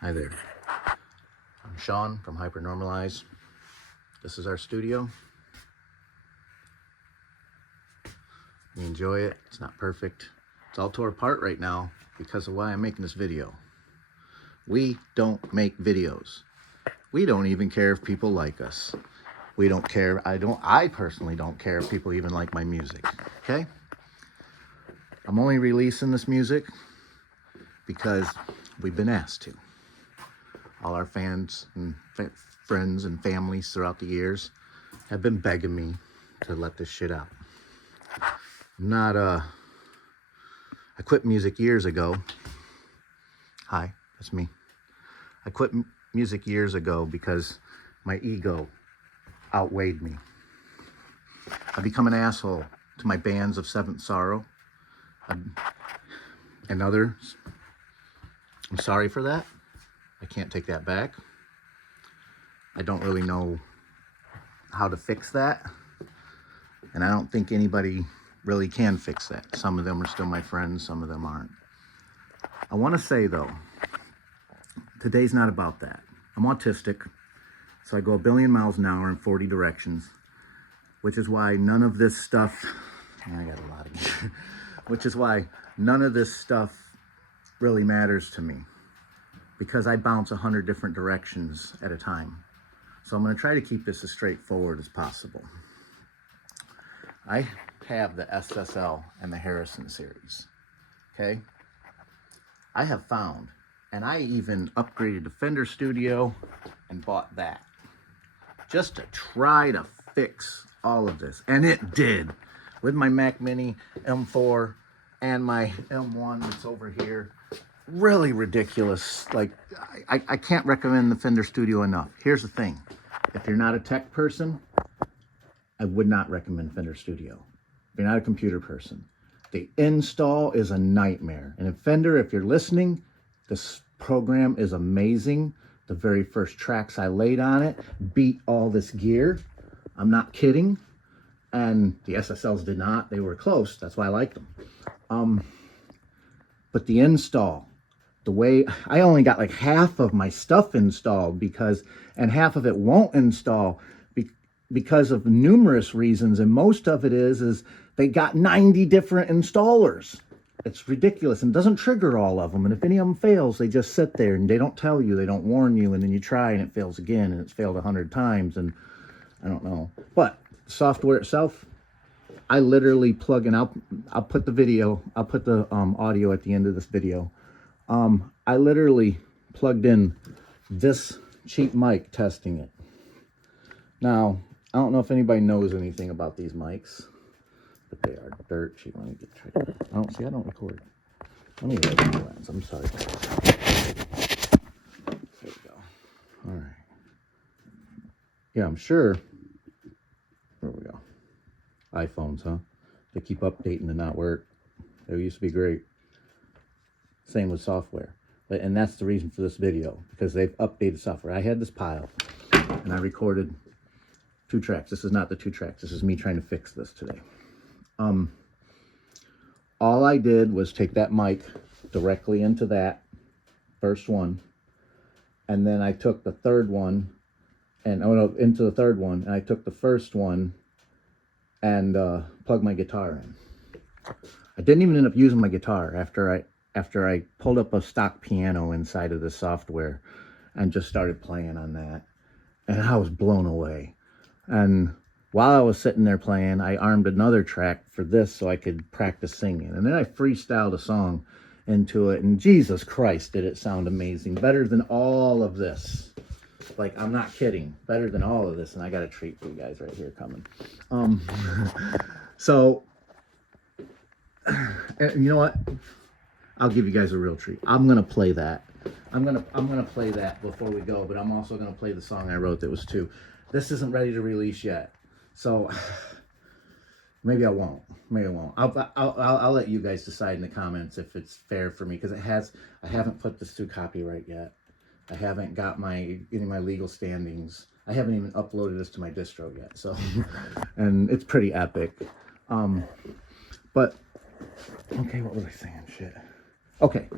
Hi there. I'm Sean from Hypernormalize. This is our studio. We enjoy it. It's not perfect. It's all tore apart right now because of why I'm making this video. We don't make videos. We don't even care if people like us. We don't care. I personally don't care if people even like my music. Okay? I'm only releasing this music because we've been asked to. All our fans and friends and families throughout the years have been begging me to let this shit out. I'm not, I quit music years ago. Hi, that's me. I quit music years ago because my ego outweighed me. I've become an asshole to my bands of Seventh Sorrow and others. I'm sorry for that. I can't take that back. I don't really know how to fix that. And I don't think anybody really can fix that. Some of them are still my friends, some of them aren't. I want to say though, today's not about that. I'm autistic, so I go a billion miles an hour in 40 directions, which is why none of this stuff, I got a lot of which is why none of this stuff really matters to me, because I bounce 100 different directions at a time. So I'm going to try to keep this as straightforward as possible. I have the SSL and the Harrison series, okay? I have found, and I even upgraded to Fender Studio and bought that just to try to fix all of this. And it did, with my Mac Mini M4 and my M1 that's over here. Really ridiculous. Like, I can't recommend the Fender Studio enough. Here's the thing. If you're not a tech person, I would not recommend Fender Studio. If you're not a computer person, the install is a nightmare. And in Fender, if you're listening, this program is amazing. The very first tracks I laid on it beat all this gear. I'm not kidding. And the SSLs did not. They were close. That's why I liked them. But the install, the way I only got like half of my stuff installed and half of it won't install because of numerous reasons. And most of it is they got 90 different installers. It's ridiculous and doesn't trigger all of them. And if any of them fails, they just sit there and they don't tell you, they don't warn you. And then you try and it fails again and it's failed 100 times. And I don't know. But the software itself, I literally plug in, I'll put the audio at the end of this video. I literally plugged in this cheap mic testing it. Now, I don't know if anybody knows anything about these mics, but they are dirt cheap. Let me I don't record. Let me get the lens. I'm sorry. There we go. All right. Yeah, I'm sure. There we go. iPhones, huh? They keep updating to not work. They used to be great. Same with software. And that's the reason for this video, because they've updated software. I had this pile, and I recorded 2 tracks. This is not the 2 tracks. This is me trying to fix this today. All I did was take that mic directly into that first one, and then I took the third one, into the third one, and I took the first one and plugged my guitar in. I didn't even end up using my guitar after I pulled up a stock piano inside of the software and just started playing on that. And I was blown away. And while I was sitting there playing, I armed another track for this so I could practice singing. And then I freestyled a song into it. And Jesus Christ, did it sound amazing. Better than all of this. Like, I'm not kidding. Better than all of this. And I got a treat for you guys right here coming. So, you know what? I'll give you guys a real treat. I'm gonna play that. I'm gonna play that before we go, but I'm also gonna play the song I wrote that was 2. This isn't ready to release yet, so maybe I won't. Maybe I won't. I'll let you guys decide in the comments if it's fair for me, because I haven't put this through copyright yet. I haven't got any of my legal standings. I haven't even uploaded this to my distro yet. So, and it's pretty epic. But okay, what was I saying? Shit. Okay,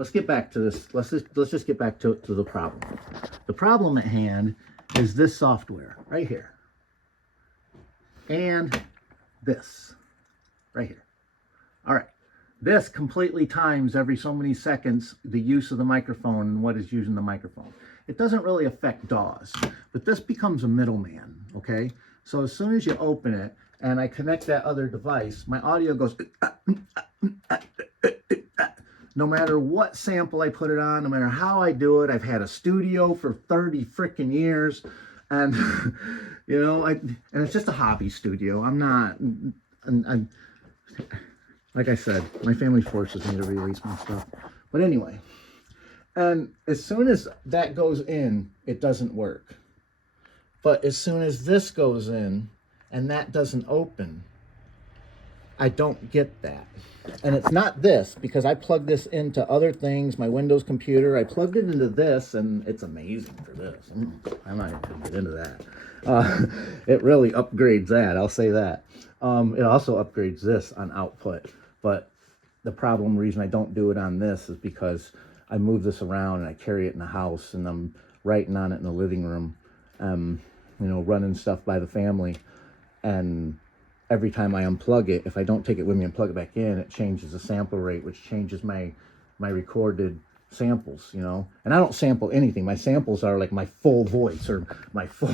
let's get back to this. Let's just get back to the problem. The problem at hand is this software right here. And this right here. All right. This completely times every so many seconds the use of the microphone and what is using the microphone. It doesn't really affect DAWs, but this becomes a middleman, okay? So as soon as you open it and I connect that other device, my audio goes, no matter what sample I put it on, no matter how I do it. I've had a studio for 30 freaking years, and you know, and it's just a hobby studio. I'm like I said, my family forces me to release my stuff. But anyway, and as soon as that goes in, it doesn't work. But as soon as this goes in and that doesn't open, I don't get that. And it's not this, because I plugged this into other things, my Windows computer. I plugged it into this, and it's amazing for this. I'm not even going to get into that. It really upgrades that, I'll say that. It also upgrades this on output. But the reason I don't do it on this is because I move this around and I carry it in the house, and I'm writing on it in the living room, you know, running stuff by the family. And every time I unplug it, if I don't take it with me and plug it back in, it changes the sample rate, which changes my recorded samples, you know. And I don't sample anything. My samples are like my full voice or my full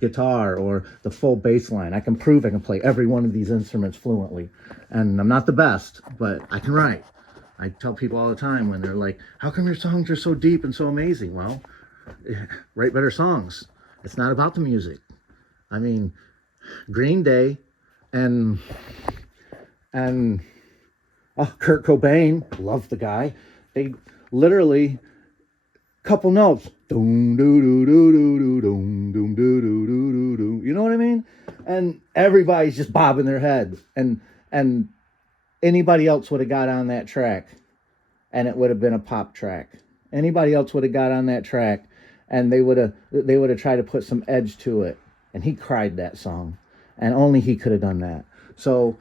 guitar or the full bass line. I can prove I can play every one of these instruments fluently. And I'm not the best, but I can write. I tell people all the time when they're like, how come your songs are so deep and so amazing? Well, write better songs. It's not about the music. I mean, Green Day and Kurt Cobain, love the guy. They literally couple notes, doom doo doo doo doo doo doom doom doo doo doo doo doo. You know what I mean? And everybody's just bobbing their head. And anybody else would have got on that track, and it would have been a pop track. Anybody else would have got on that track, and they would have tried to put some edge to it. And he cried that song, and only he could have done that. So,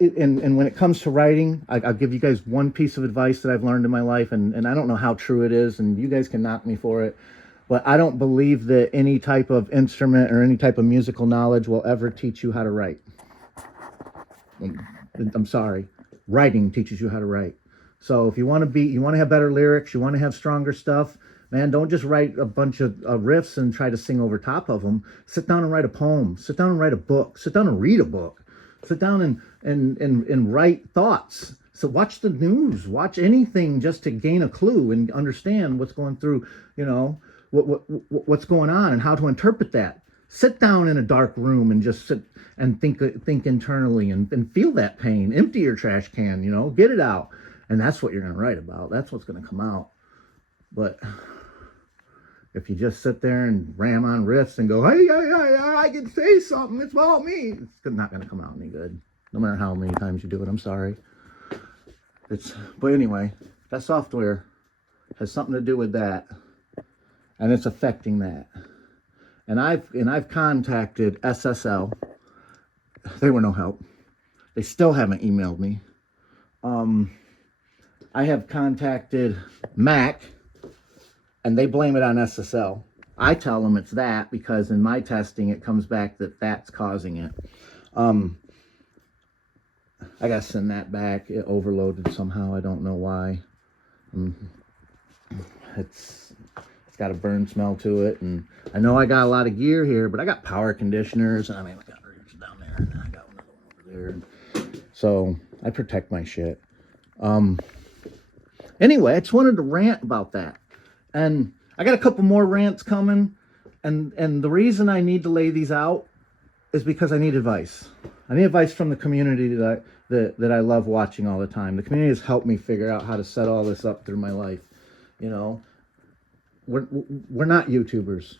and when it comes to writing, I'll give you guys one piece of advice that I've learned in my life, and I don't know how true it is, and you guys can knock me for it, but I don't believe that any type of instrument or any type of musical knowledge will ever teach you how to write. I'm sorry. Writing teaches you how to write. So if you want to have better lyrics, you want to have stronger stuff, man, don't just write a bunch of riffs and try to sing over top of them. Sit down and write a poem. Sit down and write a book. Sit down and read a book. Sit down and write thoughts. So watch the news. Watch anything just to gain a clue and understand what's going through, you know, what's going on and how to interpret that. Sit down in a dark room and just sit and think internally and feel that pain. Empty your trash can, you know, get it out. And that's what you're going to write about. That's what's going to come out. But if you just sit there and ram on riffs and go, hey, I can say something, it's about me, it's not going to come out any good. No matter how many times you do it, I'm sorry. But anyway, that software has something to do with that. And it's affecting that. And I've contacted SSL. They were no help. They still haven't emailed me. I have contacted Mac, and they blame it on SSL. I tell them it's that because in my testing it comes back that that's causing it. I gotta send that back. It overloaded somehow. I don't know why. It's got a burn smell to it, and I know I got a lot of gear here, but I got power conditioners, and I mean, I got roots down there, and I got another one over there. And so I protect my shit. Anyway, I just wanted to rant about that, and I got a couple more rants coming, and the reason I need to lay these out is because I need advice. I need advice from the community that I love watching all the time. The community has helped me figure out how to set all this up through my life. You know, we're not YouTubers.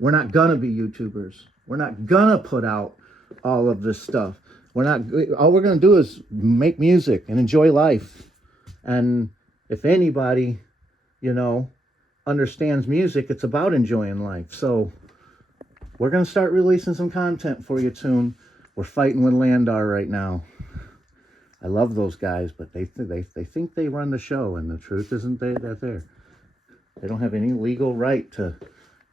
We're not gonna be YouTubers. We're not gonna put out all of this stuff. All we're gonna do is make music and enjoy life. And if anybody, you know, understands music, it's about enjoying life. So we're gonna start releasing some content for you soon. We're fighting with Landar right now. I love those guys, but they think they run the show, and the truth isn't that there. They don't have any legal right to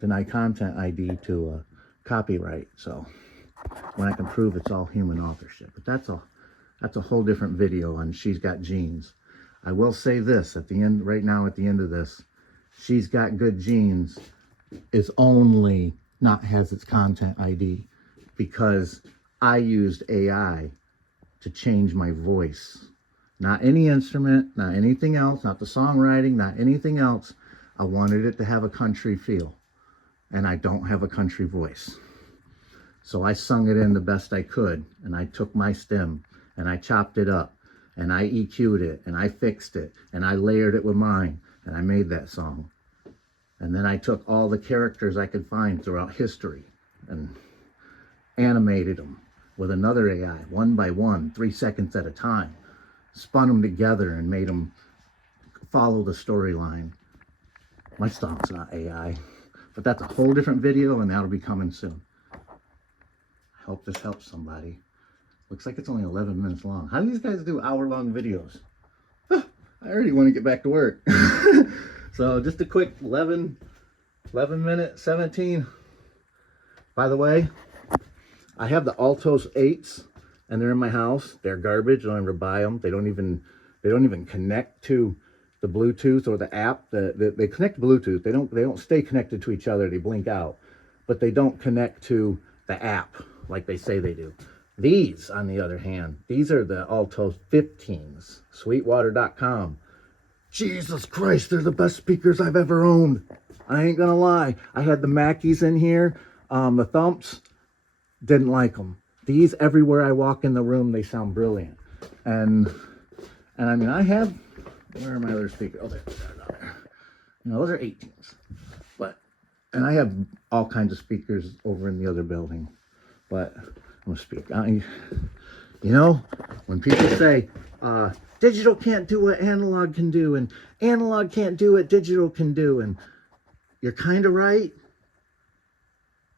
deny content ID to copyright. So when I can prove it's all human authorship, but that's a whole different video on She's Got Genes. I will say this at the end, right now at the end of this, She's Got Good Genes is only has its content ID because I used AI to change my voice. Not any instrument, not anything else, not the songwriting, not anything else. I wanted it to have a country feel, and I don't have a country voice. So I sung it in the best I could, and I took my stem, and I chopped it up, and I EQ'd it, and I fixed it, and I layered it with mine, and I made that song. And then I took all the characters I could find throughout history and animated them with another AI, one by one, 3 seconds at a time, spun them together and made them follow the storyline. My song's not AI, but that's a whole different video, and that'll be coming soon. I hope this helps somebody. Looks like it's only 11 minutes long. How do these guys do hour-long videos? I already want to get back to work. So just a quick 11 minute, 17. By the way, I have the Altos 8s, and they're in my house. They're garbage. I don't ever buy them. They don't even connect to the Bluetooth or the app. They connect to Bluetooth. They don't stay connected to each other. They blink out, but they don't connect to the app like they say they do. These, on the other hand, these are the Altos 15s. Sweetwater.com. Jesus Christ, they're the best speakers I've ever owned. I ain't gonna lie. I had the Mackies in here, the Thumps. Didn't like them. These, everywhere I walk in the room, they sound brilliant. And I mean, I have, where are my other speakers? Oh, there. You know, those are 18s. And I have all kinds of speakers over in the other building. But I'm gonna speak. You know, when people say, digital can't do what analog can do, and analog can't do what digital can do, and you're kind of right.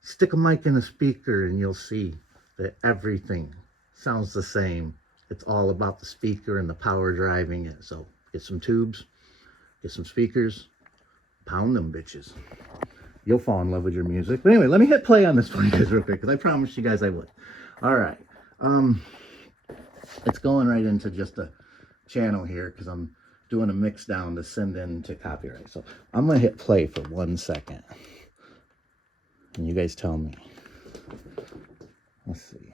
Stick a mic in a speaker and you'll see that everything sounds the same. It's all about the speaker and the power driving it. So get some tubes, get some speakers, pound them bitches. You'll fall in love with your music. But anyway, let me hit play on this for you guys real quick, because I promised you guys I would. All right. It's going right into just a channel here because I'm doing a mix down to send in to copyright. So I'm going to hit play for 1 second. And you guys tell me. Let's see.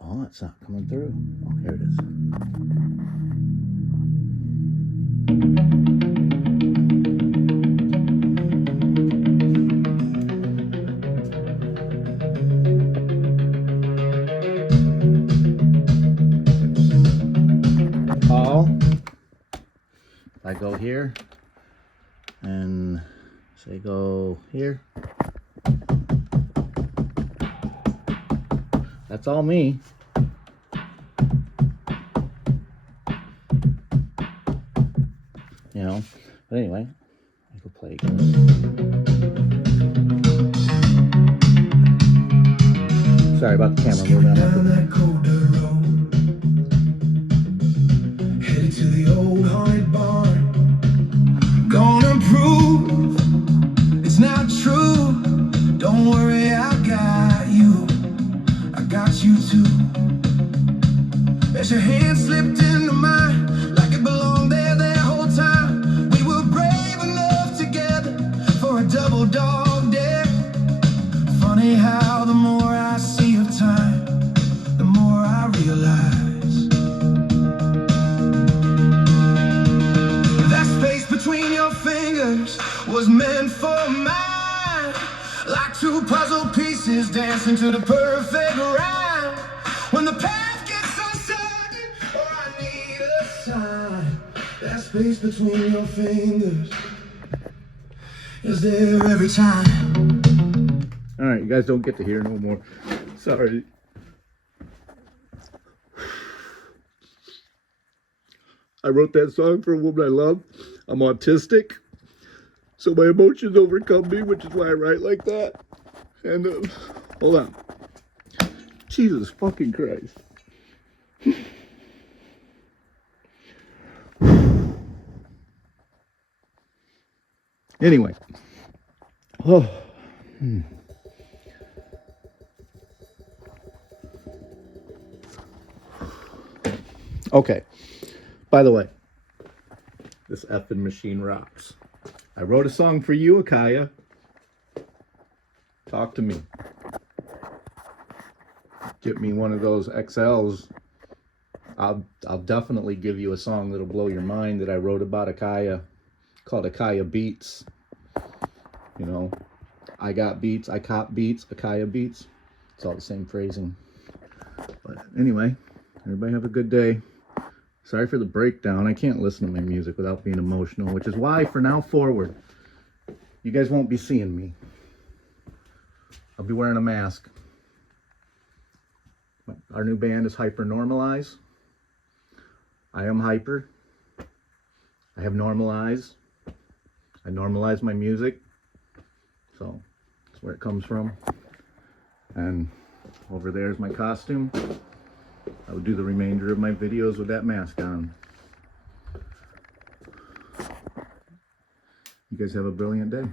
Oh, it's not coming through. Oh, here it is. If I go here and say go here, that's all me. You know, but anyway, I can play again. Sorry about the camera moving. Down that colder road, headed to the old haunted barn. Gonna prove it's not true. Don't worry, I got you. I got you too. As your hand slipped into mine, like it belonged there that whole time. We were brave enough together for a double dog dare. Funny how the more I see of time, the more I realize that space between your fingers was meant for mine. Like two puzzle pieces dancing to the perfect rhyme. When the path gets uncertain, or I need a sign, that space between your fingers is there every time. All right, you guys don't get to hear no more. Sorry. I wrote that song for a woman I love. I'm autistic, so my emotions overcome me, which is why I write like that. And hold on. Jesus fucking Christ. Anyway. Oh. Okay. By the way, this effing machine rocks. I wrote a song for you, Akaya. Talk to me. Get me one of those XLs. I'll definitely give you a song that'll blow your mind that I wrote about Akaya, called Akaya Beats. You know, I got beats, I cop beats, Akaya beats. It's all the same phrasing. But anyway, everybody have a good day. Sorry for the breakdown. I can't listen to my music without being emotional, which is why from now forward, you guys won't be seeing me. I'll be wearing a mask. Our new band is Hyper Normalize. I am hyper. I have normalized. I normalize my music. So that's where it comes from. And over there is my costume. I would do the remainder of my videos with that mask on. You guys have a brilliant day.